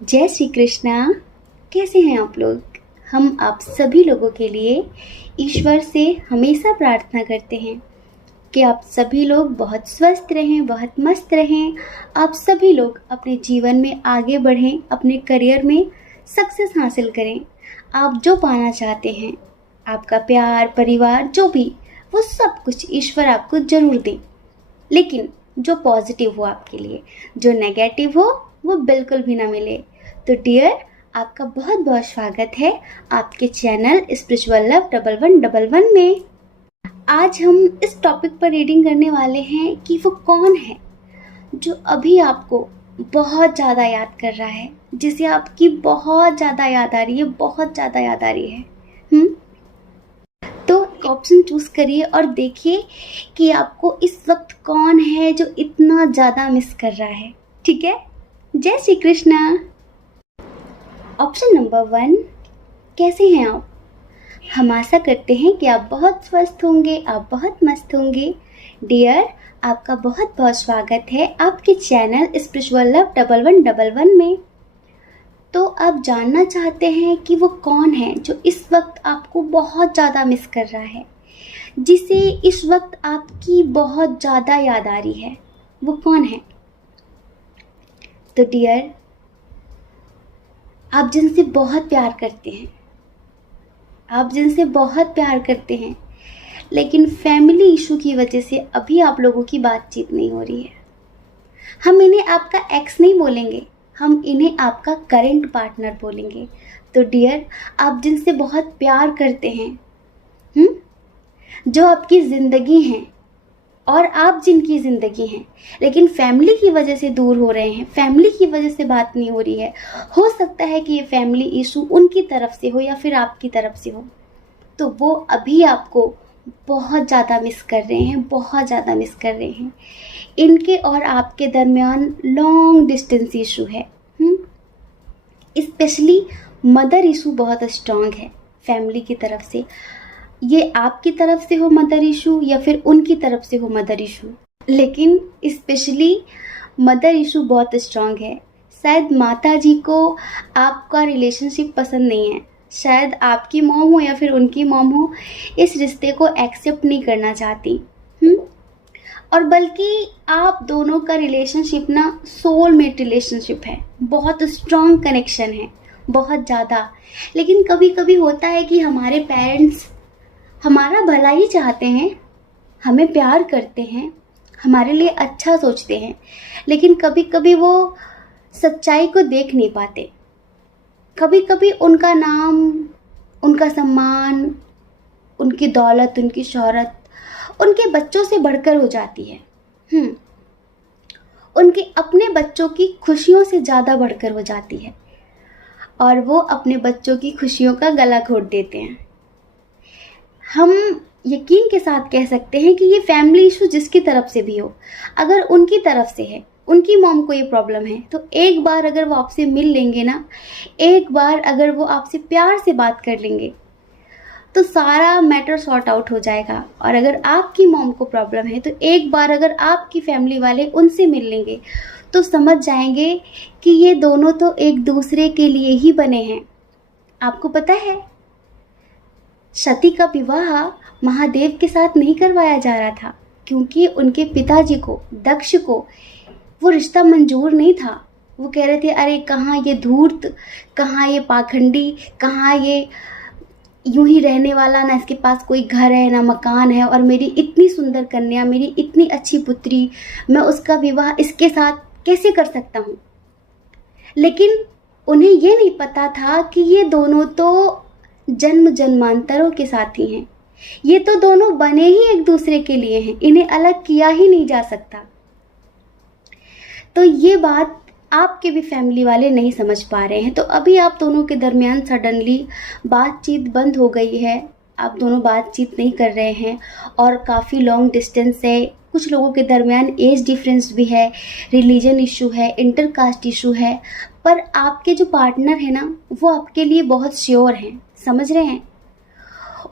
जय श्री कृष्णा। कैसे हैं आप लोग? हम आप सभी लोगों के लिए ईश्वर से हमेशा प्रार्थना करते हैं कि आप सभी लोग बहुत स्वस्थ रहें, बहुत मस्त रहें। आप सभी लोग अपने जीवन में आगे बढ़ें, अपने करियर में सक्सेस हासिल करें। आप जो पाना चाहते हैं, आपका प्यार, परिवार, जो भी, वो सब कुछ ईश्वर आपको ज़रूर दे। लेकिन जो पॉजिटिव हो आपके लिए, जो नेगेटिव हो वो बिल्कुल भी ना मिले। तो डियर, आपका बहुत बहुत स्वागत है आपके चैनल स्पिरिचुअल लव 1111 में। आज हम इस टॉपिक पर रीडिंग करने वाले हैं कि वो कौन है जो अभी आपको बहुत ज़्यादा याद कर रहा है, जिसे आपकी बहुत ज़्यादा याद आ रही है, बहुत ज़्यादा याद आ रही है। तो ऑप्शन चूज करिए और देखिए कि आपको इस वक्त कौन है जो इतना ज़्यादा मिस कर रहा है। ठीक है? जय श्री कृष्णा। ऑप्शन नंबर 1, कैसे हैं आप? हम आशा करते हैं कि आप बहुत स्वस्थ होंगे, आप बहुत मस्त होंगे। डियर, आपका बहुत बहुत स्वागत है आपके चैनल स्पिरिचुअल लव 1111 में। तो आप जानना चाहते हैं कि वो कौन है जो इस वक्त आपको बहुत ज़्यादा मिस कर रहा है, जिसे इस वक्त आपकी बहुत ज़्यादा याद आ रही है। वो कौन है? तो डियर, आप जिनसे बहुत प्यार करते हैं, आप जिनसे बहुत प्यार करते हैं, लेकिन फैमिली इशू की वजह से अभी आप लोगों की बातचीत नहीं हो रही है। हम इन्हें आपका एक्स नहीं बोलेंगे, हम इन्हें आपका करंट पार्टनर बोलेंगे। तो डियर, आप जिनसे बहुत प्यार करते हैं, जो आपकी ज़िंदगी हैं और आप जिनकी ज़िंदगी हैं, लेकिन फैमिली की वजह से दूर हो रहे हैं, फैमिली की वजह से बात नहीं हो रही है। हो सकता है कि ये फैमिली इशू उनकी तरफ से हो या फिर आपकी तरफ से हो। तो वो अभी आपको बहुत ज़्यादा मिस कर रहे हैं, बहुत ज़्यादा मिस कर रहे हैं। इनके और आपके दरमियान लॉन्ग डिस्टेंस इशू है। स्पेशली मदर इशू बहुत स्ट्रांग है फैमिली की तरफ से। ये आपकी तरफ से हो मदर इशू या फिर उनकी तरफ से हो मदर इशू, लेकिन स्पेशली मदर इशू बहुत स्ट्रांग है। शायद माता जी को आपका रिलेशनशिप पसंद नहीं है, शायद आपकी मॉम हो या फिर उनकी मॉम हो, इस रिश्ते को एक्सेप्ट नहीं करना चाहती। और बल्कि आप दोनों का रिलेशनशिप ना सोलमेट रिलेशनशिप है, बहुत स्ट्रांग कनेक्शन है, बहुत ज़्यादा। लेकिन कभी कभी होता है कि हमारे पेरेंट्स हमारा भला ही चाहते हैं, हमें प्यार करते हैं, हमारे लिए अच्छा सोचते हैं, लेकिन कभी कभी वो सच्चाई को देख नहीं पाते। कभी कभी उनका नाम, उनका सम्मान, उनकी दौलत, उनकी शोहरत उनके बच्चों से बढ़कर हो जाती है। उनके अपने बच्चों की खुशियों से ज़्यादा बढ़कर हो जाती है, और वो अपने बच्चों की खुशियों का गला घोट देते हैं। हम यकीन के साथ कह सकते हैं कि ये फैमिली इशू जिसकी तरफ से भी हो, अगर उनकी तरफ से है, उनकी मॉम को ये प्रॉब्लम है, तो एक बार अगर वो आपसे मिल लेंगे ना, एक बार अगर वो आपसे प्यार से बात कर लेंगे, तो सारा मैटर सॉर्ट आउट हो जाएगा। और अगर आपकी मॉम को प्रॉब्लम है, तो एक बार अगर आपकी फैमिली वाले उनसे मिल लेंगे, तो समझ जाएंगे कि ये दोनों तो एक दूसरे के लिए ही बने हैं। आपको पता है, सती का विवाह महादेव के साथ नहीं करवाया जा रहा था, क्योंकि उनके पिताजी को, दक्ष को, वो रिश्ता मंजूर नहीं था। वो कह रहे थे, अरे कहाँ ये धूर्त, कहाँ ये पाखंडी, कहाँ ये यूं ही रहने वाला, ना इसके पास कोई घर है ना मकान है, और मेरी इतनी सुंदर कन्या, मेरी इतनी अच्छी पुत्री, मैं उसका विवाह इसके साथ कैसे कर सकता हूँ। लेकिन उन्हें ये नहीं पता था कि ये दोनों तो जन्म जन्मांतरों के साथी हैं, ये तो दोनों बने ही एक दूसरे के लिए हैं, इन्हें अलग किया ही नहीं जा सकता। तो ये बात आपके भी फैमिली वाले नहीं समझ पा रहे हैं। तो अभी आप दोनों के दरमियान सडनली बातचीत बंद हो गई है, आप दोनों बातचीत नहीं कर रहे हैं, और काफ़ी लॉन्ग डिस्टेंस है। कुछ लोगों के दरमियान एज डिफरेंस भी है, रिलीजन इशू है, इंटरकास्ट इशू है, पर आपके जो पार्टनर है ना, वो आपके लिए बहुत श्योर हैं। समझ रहे हैं?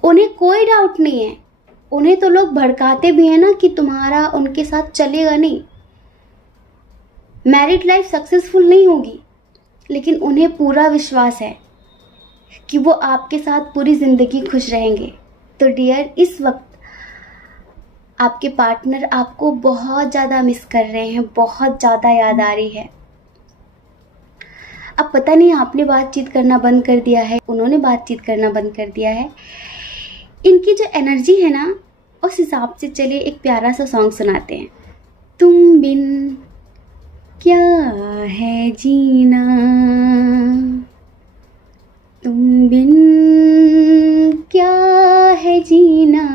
उन्हें कोई डाउट नहीं है। उन्हें तो लोग भड़काते भी हैं ना कि तुम्हारा उनके साथ चलेगा नहीं, मैरिड लाइफ सक्सेसफुल नहीं होगी, लेकिन उन्हें पूरा विश्वास है कि वो आपके साथ पूरी ज़िंदगी खुश रहेंगे। तो डियर, इस वक्त आपके पार्टनर आपको बहुत ज़्यादा मिस कर रहे हैं, बहुत ज़्यादा याद आ रही है। अब पता नहीं आपने बातचीत करना बंद कर दिया है, उन्होंने बातचीत करना बंद कर दिया है। इनकी जो एनर्जी है ना, उस हिसाब से चलिए एक प्यारा सा सॉन्ग सुनाते हैं। तुम बिन क्या है जीना, तुम बिन क्या है जीना,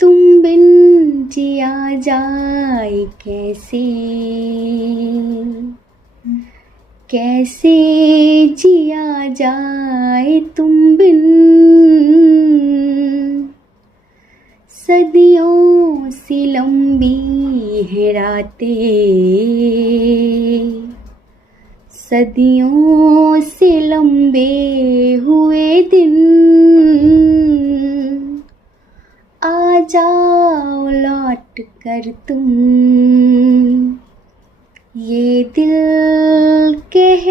तुम बिन जिया जाए कैसे, कैसे जिया जाए तुम बिन, सदियों से लंबी है रातें, सदियों से लंबे हुए दिन, आ जाओ लौट कर तुम, ये दिल कह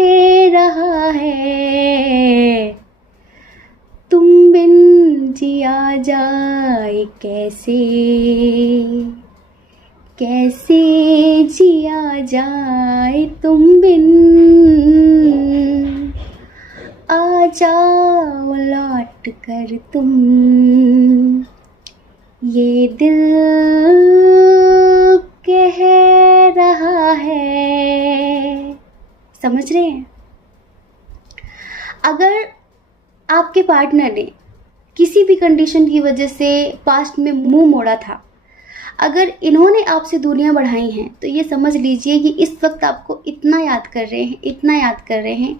रहा है, तुम बिन जिया जाए कैसे, कैसे जिया जाए तुम बिन, आ जाओ लौट कर तुम, ये दिल कह रहा है। समझ रहे हैं? अगर आपके पार्टनर ने किसी भी कंडीशन की वजह से पास्ट में मुंह मोड़ा था, अगर इन्होंने आपसे दूरियां बढ़ाई हैं, तो ये समझ लीजिए कि इस वक्त आपको इतना याद कर रहे हैं, इतना याद कर रहे हैं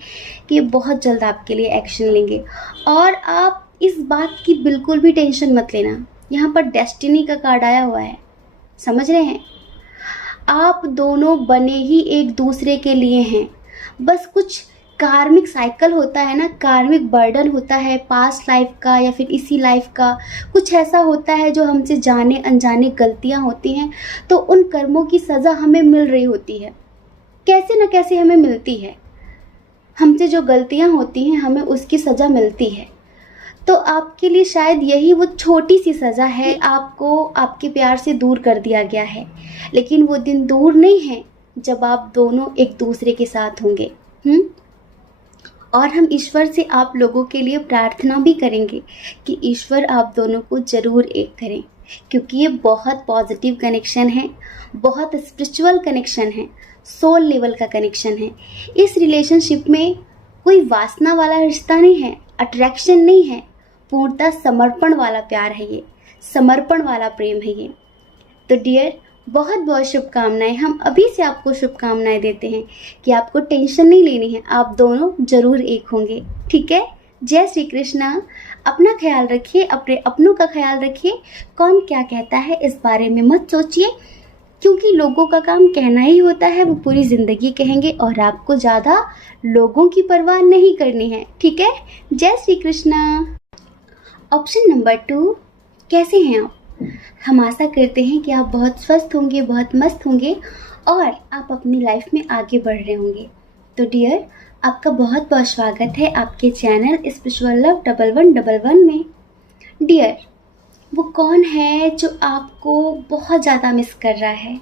कि बहुत जल्द आपके लिए एक्शन लेंगे। और आप इस बात की बिल्कुल भी टेंशन मत लेना, यहाँ पर डेस्टिनी का कार्ड आया हुआ है। समझ रहे हैं? आप दोनों बने ही एक दूसरे के लिए हैं। बस कुछ कार्मिक साइकिल होता है ना, कार्मिक बर्डन होता है पास्ट लाइफ का या फिर इसी लाइफ का, कुछ ऐसा होता है जो हमसे जाने अनजाने गलतियां होती हैं, तो उन कर्मों की सज़ा हमें मिल रही होती है, कैसे न कैसे हमें मिलती है। हमसे जो गलतियां होती हैं हमें उसकी सज़ा मिलती है। तो आपके लिए शायद यही वो छोटी सी सज़ा है, आपको आपके प्यार से दूर कर दिया गया है, लेकिन वो दिन दूर नहीं है जब आप दोनों एक दूसरे के साथ होंगे। और हम ईश्वर से आप लोगों के लिए प्रार्थना भी करेंगे कि ईश्वर आप दोनों को ज़रूर एक करें, क्योंकि ये बहुत पॉजिटिव कनेक्शन है, बहुत स्पिरिचुअल कनेक्शन है, सोल लेवल का कनेक्शन है। इस रिलेशनशिप में कोई वासना वाला रिश्ता नहीं है, अट्रैक्शन नहीं है, पूर्णतः समर्पण वाला प्यार है, ये समर्पण वाला प्रेम है ये। तो डियर, बहुत बहुत शुभकामनाएं। हम अभी से आपको शुभकामनाएं देते हैं कि आपको टेंशन नहीं लेनी है, आप दोनों जरूर एक होंगे। ठीक है? जय श्री कृष्णा। अपना ख्याल रखिए, अपने अपनों का ख्याल रखिए। कौन क्या कहता है इस बारे में मत सोचिए, क्योंकि लोगों का काम कहना ही होता है, वो पूरी ज़िंदगी कहेंगे और आपको ज़्यादा लोगों की परवाह नहीं करनी है। ठीक है? जय श्री कृष्णा। ऑप्शन नंबर 2, कैसे हैं आप? हम आशा करते हैं कि आप बहुत स्वस्थ होंगे, बहुत मस्त होंगे और आप अपनी लाइफ में आगे बढ़ रहे होंगे। तो डियर, आपका बहुत बहुत स्वागत है आपके चैनल स्पिरिचुअल लव 1111 में। डियर, वो कौन है जो आपको बहुत ज़्यादा मिस कर रहा है?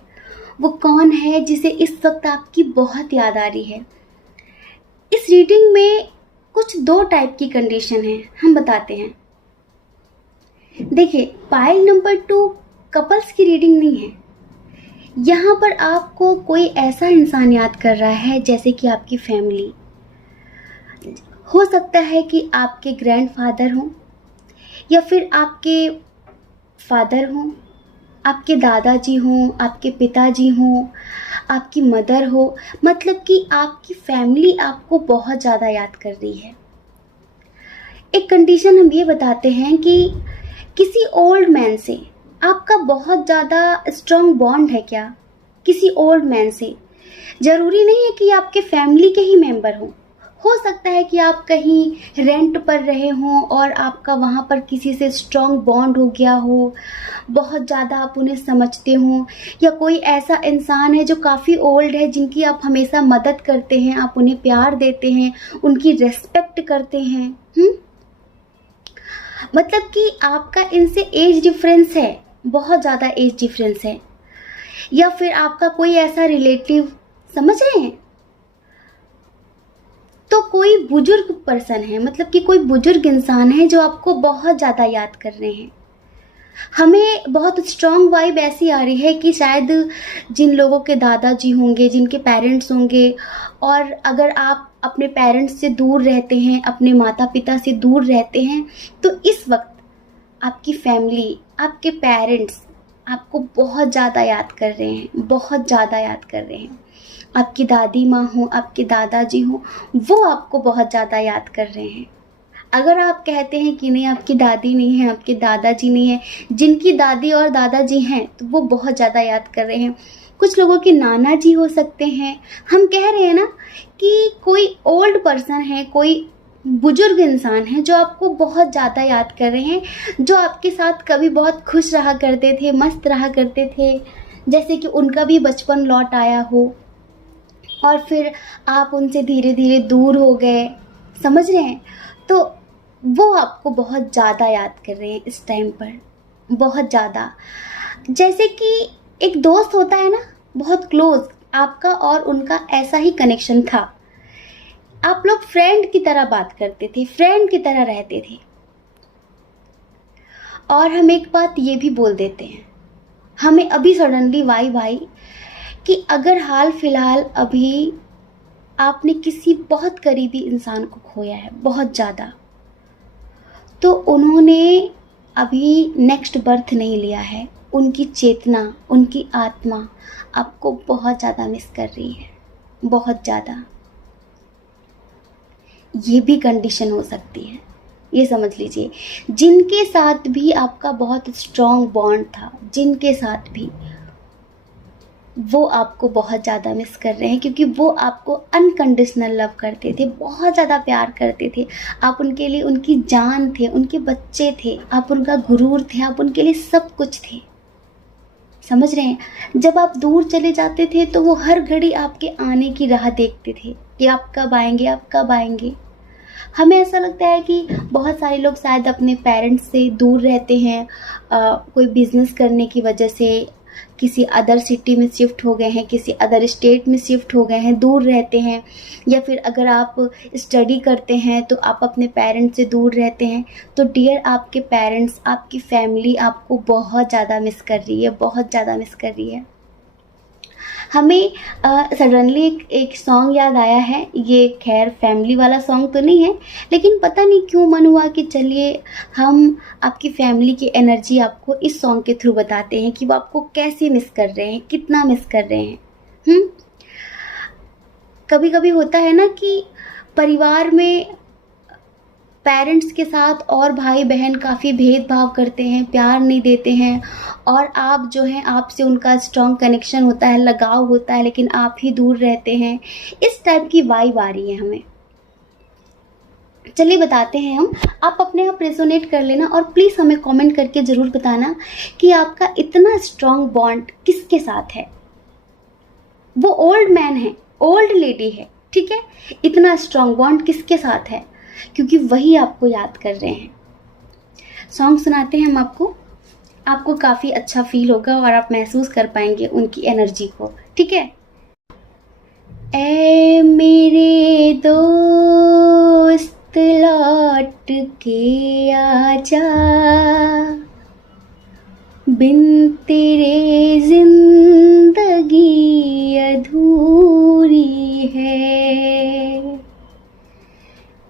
वो कौन है जिसे इस वक्त आपकी बहुत याद आ रही है? इस रीडिंग में कुछ 2 टाइप की कंडीशन है, हम बताते हैं। देखिए, पाइल नंबर 2 कपल्स की रीडिंग नहीं है। यहाँ पर आपको कोई ऐसा इंसान याद कर रहा है जैसे कि आपकी फैमिली। हो सकता है कि आपके ग्रैंडफादर हों या फिर आपके फादर हों, आपके दादाजी हों, आपके पिताजी हों, आपकी मदर हो, मतलब कि आपकी फैमिली आपको बहुत ज़्यादा याद कर रही है। एक कंडीशन हम ये बताते हैं कि किसी ओल्ड मैन से आपका बहुत ज़्यादा स्ट्रॉन्ग बॉन्ड है क्या? किसी ओल्ड मैन से। ज़रूरी नहीं है कि आपके फैमिली के ही मेंबर हों, हो सकता है कि आप कहीं रेंट पर रहे हों और आपका वहाँ पर किसी से स्ट्रॉन्ग बॉन्ड हो गया हो, बहुत ज़्यादा आप उन्हें समझते हों, या कोई ऐसा इंसान है जो काफ़ी ओल्ड है, जिनकी आप हमेशा मदद करते हैं, आप उन्हें प्यार देते हैं, उनकी रेस्पेक्ट करते हैं। मतलब कि आपका इनसे एज डिफरेंस है, बहुत ज़्यादा एज डिफरेंस है, या फिर आपका कोई ऐसा रिलेटिव, समझ रहे हैं, तो कोई बुजुर्ग पर्सन है, मतलब कि कोई बुजुर्ग इंसान है जो आपको बहुत ज़्यादा याद कर रहे हैं। हमें बहुत स्ट्रॉन्ग वाइब ऐसी आ रही है कि शायद जिन लोगों के दादाजी होंगे, जिनके पेरेंट्स होंगे, और अगर आप अपने पेरेंट्स से दूर रहते हैं, अपने माता पिता से दूर रहते हैं, तो इस वक्त आपकी फैमिली, आपके पेरेंट्स आपको बहुत ज़्यादा याद कर रहे हैं, बहुत ज़्यादा याद कर रहे हैं। आपकी दादी माँ हो, आपके दादाजी हो, वो आपको बहुत ज़्यादा याद कर रहे हैं। अगर आप कहते हैं कि नहीं, आपकी दादी नहीं है, आपके दादाजी नहीं है, जिनकी दादी और दादाजी हैं तो वो बहुत ज़्यादा याद कर रहे हैं। कुछ लोगों के नाना जी हो सकते हैं। हम कह रहे हैं ना कि कोई ओल्ड पर्सन है, कोई बुजुर्ग इंसान है जो आपको बहुत ज़्यादा याद कर रहे हैं, जो आपके साथ कभी बहुत खुश रहा करते थे, मस्त रहा करते थे, जैसे कि उनका भी बचपन लौट आया हो और फिर आप उनसे धीरे धीरे दूर हो गए, समझ रहे हैं। तो वो आपको बहुत ज़्यादा याद कर रहे हैं इस टाइम पर, बहुत ज़्यादा। जैसे कि एक दोस्त होता है ना, बहुत क्लोज, आपका और उनका ऐसा ही कनेक्शन था। आप लोग फ्रेंड की तरह बात करते थे, फ्रेंड की तरह रहते थे। और हम एक बात ये भी बोल देते हैं, हमें अभी सडनली वाइब आई कि अगर हाल फिलहाल अभी आपने किसी बहुत करीबी इंसान को खोया है, बहुत ज़्यादा, तो उन्होंने अभी नेक्स्ट बर्थ नहीं लिया है, उनकी चेतना, उनकी आत्मा आपको बहुत ज़्यादा मिस कर रही है, बहुत ज़्यादा। ये भी कंडीशन हो सकती है, ये समझ लीजिए। जिनके साथ भी आपका बहुत स्ट्रॉन्ग बॉन्ड था, जिनके साथ भी, वो आपको बहुत ज़्यादा मिस कर रहे हैं, क्योंकि वो आपको अनकंडीशनल लव करते थे, बहुत ज़्यादा प्यार करते थे। आप उनके लिए उनकी जान थे, उनके बच्चे थे, आप उनका गुरूर थे, आप उनके लिए सब कुछ थे, समझ रहे हैं। जब आप दूर चले जाते थे तो वो हर घड़ी आपके आने की राह देखते थे कि आप कब आएंगे, आप कब आएंगे। हमें ऐसा लगता है कि बहुत सारे लोग शायद अपने पेरेंट्स से दूर रहते हैं, कोई बिजनेस करने की वजह से किसी अदर सिटी में शिफ्ट हो गए हैं, किसी अदर स्टेट में शिफ्ट हो गए हैं, दूर रहते हैं, या फिर अगर आप स्टडी करते हैं तो आप अपने पेरेंट्स से दूर रहते हैं। तो डियर, आपके पेरेंट्स, आपकी फैमिली आपको बहुत ज़्यादा मिस कर रही है, बहुत ज़्यादा मिस कर रही है। हमें सडनली एक सॉन्ग याद आया है, ये खैर फैमिली वाला सॉन्ग तो नहीं है, लेकिन पता नहीं क्यों मन हुआ कि चलिए हम आपकी फैमिली की एनर्जी आपको इस सॉन्ग के थ्रू बताते हैं कि वो आपको कैसे मिस कर रहे हैं, कितना मिस कर रहे हैं। कभी कभी होता है ना कि परिवार में पेरेंट्स के साथ और भाई बहन काफ़ी भेदभाव करते हैं, प्यार नहीं देते हैं, और आप जो हैं, आपसे उनका स्ट्रॉन्ग कनेक्शन होता है, लगाव होता है, लेकिन आप ही दूर रहते हैं। इस टाइप की वाइब आ रही है हमें। चलिए बताते हैं हम, आप अपने आप रेजोनेट कर लेना, और प्लीज़ हमें कमेंट करके ज़रूर बताना कि आपका इतना स्ट्रॉन्ग बॉन्ड किसके साथ है। वो ओल्ड मैन है, ओल्ड लेडी है, ठीक है, इतना स्ट्रॉन्ग बॉन्ड किसके साथ है, क्योंकि वही आपको याद कर रहे हैं। सॉन्ग सुनाते हैं हम आपको काफ़ी अच्छा फील होगा और आप महसूस कर पाएंगे उनकी एनर्जी को, ठीक है। ऐ मेरे दोस्त लौट के आजा, बिन तेरे जिंदगी अधूरी है।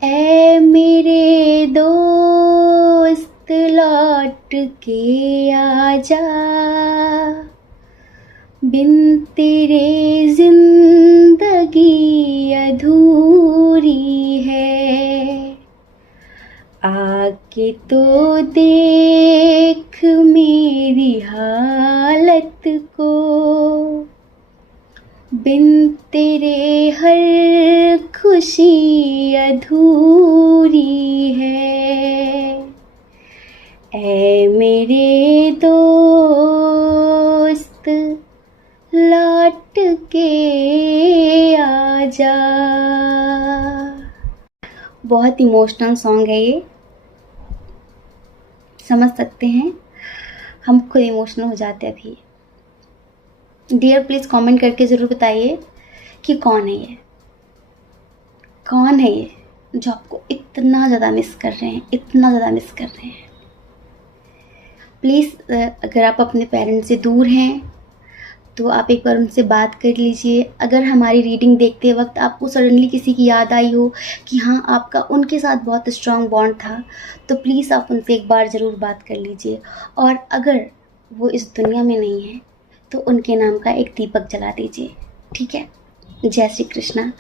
ऐ मेरे दोस्त लौट के आजा, बिन तेरे जिंदगी अधूरी है। आके तो देख मेरी हालत को, बिन तेरे हर खुशी अधूरी है। ऐ मेरे दोस्त लौट के आजा। बहुत इमोशनल सॉन्ग है ये, समझ सकते हैं, हम खुद इमोशनल हो जाते हैं अभी। डियर प्लीज़ कमेंट करके ज़रूर बताइए कि कौन है ये, कौन है ये जो आपको इतना ज़्यादा मिस कर रहे हैं, इतना ज़्यादा मिस कर रहे हैं। प्लीज़ अगर आप अपने पेरेंट्स से दूर हैं तो आप एक बार उनसे बात कर लीजिए। अगर हमारी रीडिंग देखते वक्त आपको सडनली किसी की याद आई हो कि हाँ आपका उनके साथ बहुत स्ट्रॉन्ग बॉन्ड था, तो प्लीज़ आप उनसे एक बार ज़रूर बात कर लीजिए। और अगर वो इस दुनिया में नहीं है तो उनके नाम का एक दीपक जला दीजिए, ठीक है। जय श्री कृष्णा।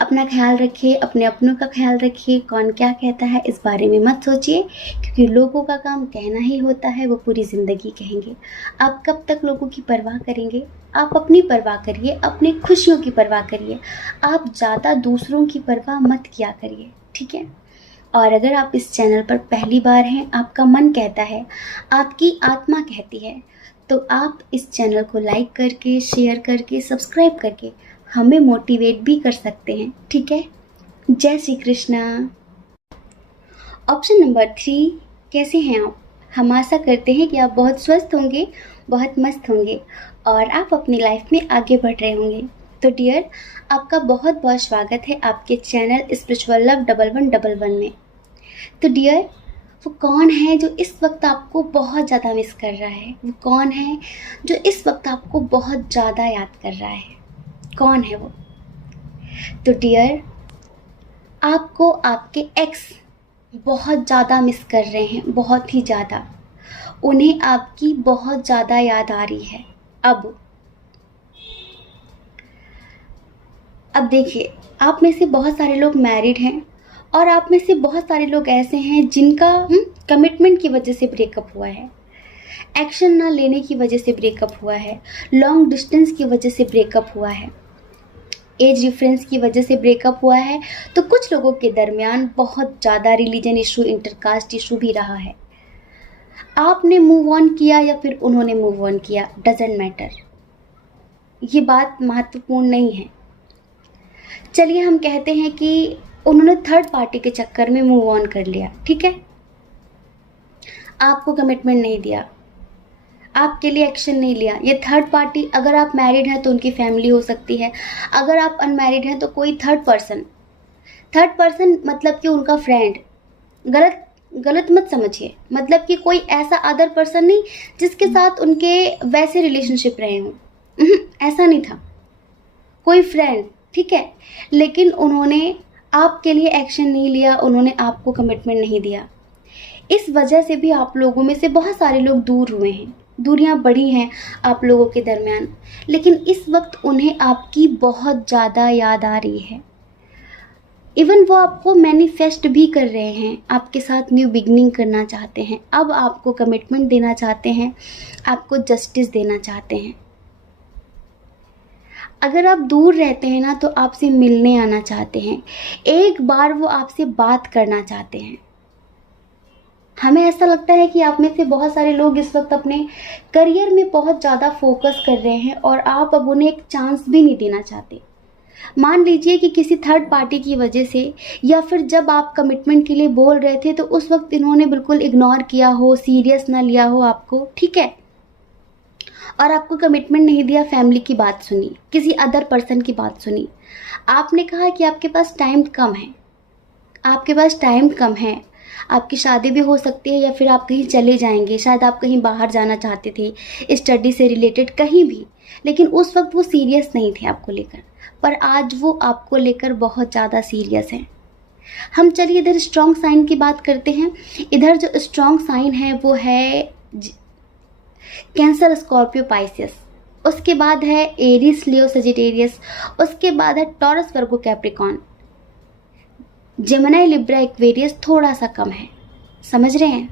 अपना ख्याल रखिए, अपने अपनों का ख्याल रखिए। कौन क्या कहता है इस बारे में मत सोचिए, क्योंकि लोगों का काम कहना ही होता है, वो पूरी ज़िंदगी कहेंगे। आप कब तक लोगों की परवाह करेंगे? आप अपनी परवाह करिए, अपनी खुशियों की परवाह करिए। आप ज़्यादा दूसरों की परवाह मत किया करिए, ठीक है। और अगर आप इस चैनल पर पहली बार हैं, आपका मन कहता है, आपकी आत्मा कहती है, तो आप इस चैनल को लाइक करके, शेयर करके, सब्सक्राइब करके हमें मोटिवेट भी कर सकते हैं, ठीक है। जय श्री कृष्णा। ऑप्शन नंबर 3, कैसे हैं आप? हम आशा करते हैं कि आप बहुत स्वस्थ होंगे, बहुत मस्त होंगे और आप अपनी लाइफ में आगे बढ़ रहे होंगे। तो डियर, आपका बहुत बहुत स्वागत है आपके चैनल स्पिरिचुअल लव 1111 में। तो डियर, वो कौन है जो इस वक्त आपको बहुत ज़्यादा मिस कर रहा है? वो कौन है जो इस वक्त आपको बहुत ज़्यादा याद कर रहा है? कौन है वो? तो डियर, आपको आपके एक्स बहुत ज़्यादा मिस कर रहे हैं, बहुत ही ज़्यादा। उन्हें आपकी बहुत ज़्यादा याद आ रही है। अब देखिए, आप में से बहुत सारे लोग मैरिड हैं और आप में से बहुत सारे लोग ऐसे हैं जिनका कमिटमेंट की वजह से ब्रेकअप हुआ है, एक्शन ना लेने की वजह से ब्रेकअप हुआ है, लॉन्ग डिस्टेंस की वजह से ब्रेकअप हुआ है, एज डिफरेंस की वजह से ब्रेकअप हुआ है। तो कुछ लोगों के दरमियान बहुत ज़्यादा रिलीजन इशू, इंटरकास्ट इशू भी रहा है। आपने मूव ऑन किया या फिर उन्होंने मूव ऑन किया, डजेंट मैटर, ये बात महत्वपूर्ण नहीं है। चलिए हम कहते हैं कि उन्होंने थर्ड पार्टी के चक्कर में मूव ऑन कर लिया, ठीक है। आपको कमिटमेंट नहीं दिया, आपके लिए एक्शन नहीं लिया। ये थर्ड पार्टी, अगर आप मैरिड हैं तो उनकी फैमिली हो सकती है, अगर आप अनमैरिड हैं तो कोई थर्ड पर्सन मतलब कि उनका फ्रेंड। गलत मत समझिए, मतलब कि कोई ऐसा अदर पर्सन नहीं जिसके साथ उनके वैसे रिलेशनशिप रहे हों, ऐसा नहीं था, कोई फ्रेंड, ठीक है। लेकिन उन्होंने आपके लिए एक्शन नहीं लिया, उन्होंने आपको कमिटमेंट नहीं दिया। इस वजह से भी आप लोगों में से बहुत सारे लोग दूर हुए हैं, दूरियां बढ़ी हैं आप लोगों के दरमियान। लेकिन इस वक्त उन्हें आपकी बहुत ज़्यादा याद आ रही है। इवन वो आपको मैनिफेस्ट भी कर रहे हैं, आपके साथ न्यू बिगनिंग करना चाहते हैं, अब आपको कमिटमेंट देना चाहते हैं, आपको जस्टिस देना चाहते हैं। अगर आप दूर रहते हैं ना तो आपसे मिलने आना चाहते हैं, एक बार वो आपसे बात करना चाहते हैं। हमें ऐसा लगता है कि आप में से बहुत सारे लोग इस वक्त अपने करियर में बहुत ज़्यादा फोकस कर रहे हैं और आप अब उन्हें एक चांस भी नहीं देना चाहते। मान लीजिए कि किसी थर्ड पार्टी की वजह से, या फिर जब आप कमिटमेंट के लिए बोल रहे थे तो उस वक्त इन्होंने बिल्कुल इग्नोर किया हो, सीरियस ना लिया हो आपको, ठीक है, और आपको कमिटमेंट नहीं दिया, फैमिली की बात सुनी, किसी अदर पर्सन की बात सुनी। आपने कहा कि आपके पास टाइम कम है, आपके पास टाइम कम है, आपकी शादी भी हो सकती है या फिर आप कहीं चले जाएंगे, शायद आप कहीं बाहर जाना चाहते थे स्टडी से रिलेटेड, कहीं भी। लेकिन उस वक्त वो सीरियस नहीं थे आपको लेकर, पर आज वो आपको लेकर बहुत ज़्यादा सीरियस हैं। हम चलिए इधर स्ट्रॉन्ग साइन की बात करते हैं। इधर जो स्ट्रॉन्ग साइन है वो है कैंसर, स्कॉर्पियो, पाइसेस, उसके बाद है एरीज, लियो, सजिटेरियस, उसके बाद है टॉरस, वर्गो, कैप्रिकॉन। जेमिनी, लिब्रा, एक्वेरियस थोड़ा सा कम है, समझ रहे हैं।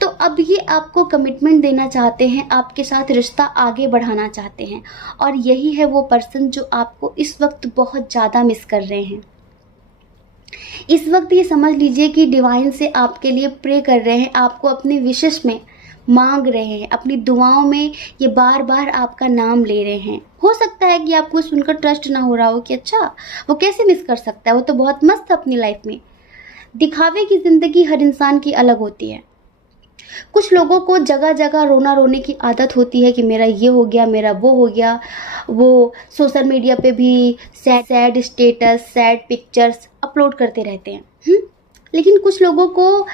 तो अब ये आपको कमिटमेंट देना चाहते हैं, आपके साथ रिश्ता आगे बढ़ाना चाहते हैं, और यही है वो पर्सन जो आपको इस वक्त बहुत ज़्यादा मिस कर रहे हैं। इस वक्त ये समझ लीजिए कि डिवाइन से आपके लिए प्रे कर रहे हैं, आपको अपने विशेष में मांग रहे हैं, अपनी दुआओं में ये बार बार आपका नाम ले रहे हैं। हो सकता है कि आपको सुनकर ट्रस्ट ना हो रहा हो कि अच्छा वो कैसे मिस कर सकता है, वो तो बहुत मस्त है अपनी लाइफ में। दिखावे की ज़िंदगी हर इंसान की अलग होती है। कुछ लोगों को जगह जगह रोने की आदत होती है कि मेरा ये हो गया, मेरा वो हो गया। वो सोशल मीडिया पे भी sad status, sad pictures upload करते रहते हैं। लेकिन कुछ लोगों को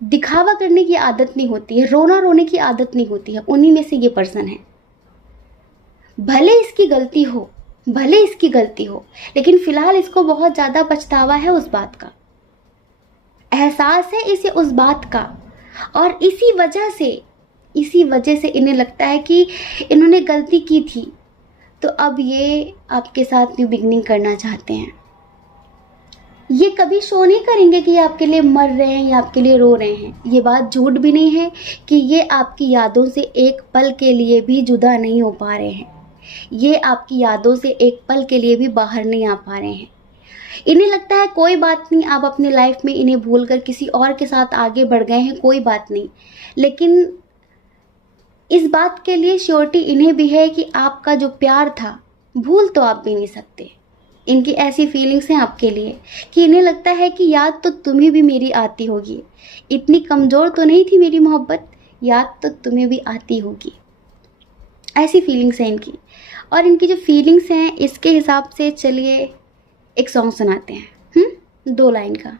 दिखावा करने की आदत नहीं होती है, रोने की आदत नहीं होती है। उन्हीं में से ये पर्सन है। भले इसकी गलती हो, लेकिन फिलहाल इसको बहुत ज़्यादा पछतावा है उस बात का, एहसास है इसे उस बात का, और इसी वजह से इन्हें लगता है कि इन्होंने गलती की थी, तो अब ये आपके साथ न्यू बिगनिंग करना चाहते हैं। ये कभी शो नहीं करेंगे कि ये आपके लिए मर रहे हैं या आपके लिए रो रहे हैं। ये बात झूठ भी नहीं है कि ये आपकी यादों से एक पल के लिए भी जुदा नहीं हो पा रहे हैं। ये आपकी यादों से एक पल के लिए भी बाहर नहीं आ पा रहे हैं। इन्हें लगता है कोई बात नहीं, आप अपनी लाइफ में इन्हें भूलकर किसी और के साथ आगे बढ़ गए हैं, कोई बात नहीं। लेकिन इस बात के लिए श्योरिटी इन्हें भी है कि आपका जो प्यार था भूल तो आप भी नहीं सकते। इनकी ऐसी फीलिंग्स हैं आपके लिए कि इन्हें लगता है कि याद तो तुम्हें भी मेरी आती होगी, इतनी कमज़ोर तो नहीं थी मेरी मोहब्बत, याद तो तुम्हें भी आती होगी। ऐसी फीलिंग्स हैं इनकी। और इनकी जो फीलिंग्स हैं इसके हिसाब से चलिए एक सॉन्ग सुनाते हैं 2 लाइन का।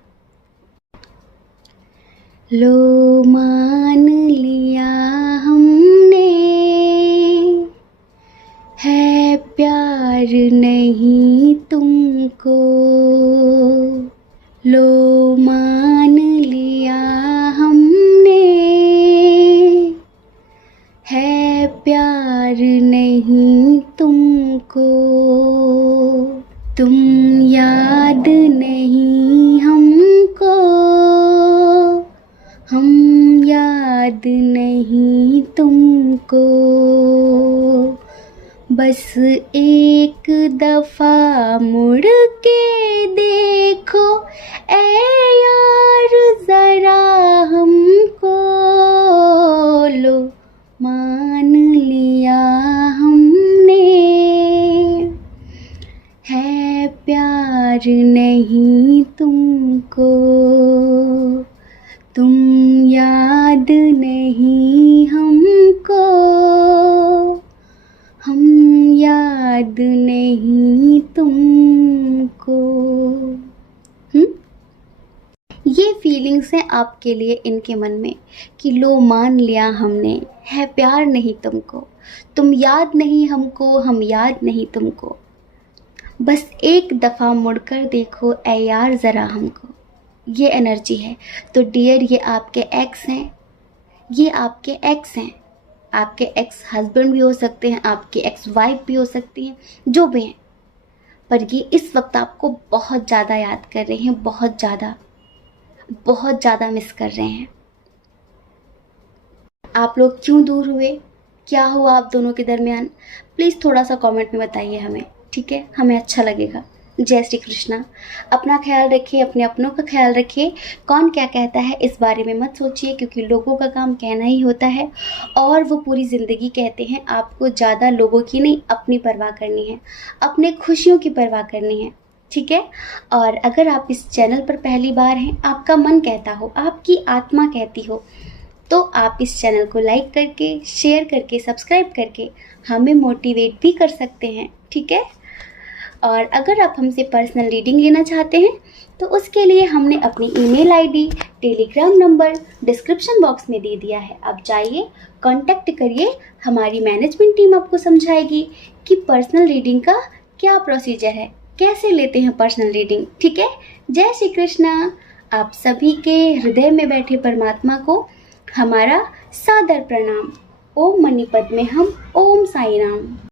लो मान लिया हमने, है प्यार नहीं तुमको, लो मान लिया हमने, है प्यार नहीं तुमको, तुम याद नहीं हमको, हम याद नहीं तुमको, बस एक दफा मुड़ के देखो ए यार जरा हमको, लो मान लिया हमने, है प्यार नहीं तुमको, तुम याद नहीं हमको, हम याद नहीं तुमको। ये फीलिंग्स हैं आपके लिए इनके मन में कि लो मान लिया हमने, है प्यार नहीं तुमको, तुम याद नहीं हमको, हम याद नहीं तुमको, बस एक दफ़ा मुड़कर देखो ए यार ज़रा हमको। ये एनर्जी है। तो डियर, ये आपके एक्स हैं, ये आपके एक्स हैं। आपके एक्स हस्बैंड भी हो सकते हैं, आपकी एक्स वाइफ भी हो सकती हैं, जो भी हैं, पर ये इस वक्त आपको बहुत ज़्यादा याद कर रहे हैं, बहुत ज़्यादा मिस कर रहे हैं। आप लोग क्यों दूर हुए, क्या हुआ आप दोनों के दरमियान, प्लीज़ थोड़ा सा कमेंट में बताइए हमें, ठीक है? हमें अच्छा लगेगा। जय श्री कृष्णा। अपना ख्याल रखिए, अपने अपनों का ख्याल रखिए। कौन क्या कहता है इस बारे में मत सोचिए, क्योंकि लोगों का काम कहना ही होता है, और वो पूरी ज़िंदगी कहते हैं। आपको ज़्यादा लोगों की नहीं, अपनी परवाह करनी है, अपने खुशियों की परवाह करनी है, ठीक है? और अगर आप इस चैनल पर पहली बार हैं, आपका मन कहता हो, आपकी आत्मा कहती हो, तो आप इस चैनल को लाइक करके, शेयर करके, सब्सक्राइब करके हमें मोटिवेट भी कर सकते हैं, ठीक है? और अगर आप हमसे पर्सनल रीडिंग लेना चाहते हैं तो उसके लिए हमने अपनी email ID, Telegram number description box में दे दिया है। आप जाइए, कांटेक्ट करिए, हमारी मैनेजमेंट टीम आपको समझाएगी कि पर्सनल रीडिंग का क्या प्रोसीजर है, कैसे लेते हैं पर्सनल रीडिंग, ठीक है? जय श्री कृष्णा। आप सभी के हृदय में बैठे परमात्मा को हमारा सादर प्रणाम। ओम मणिपद में हम, ओम साई राम।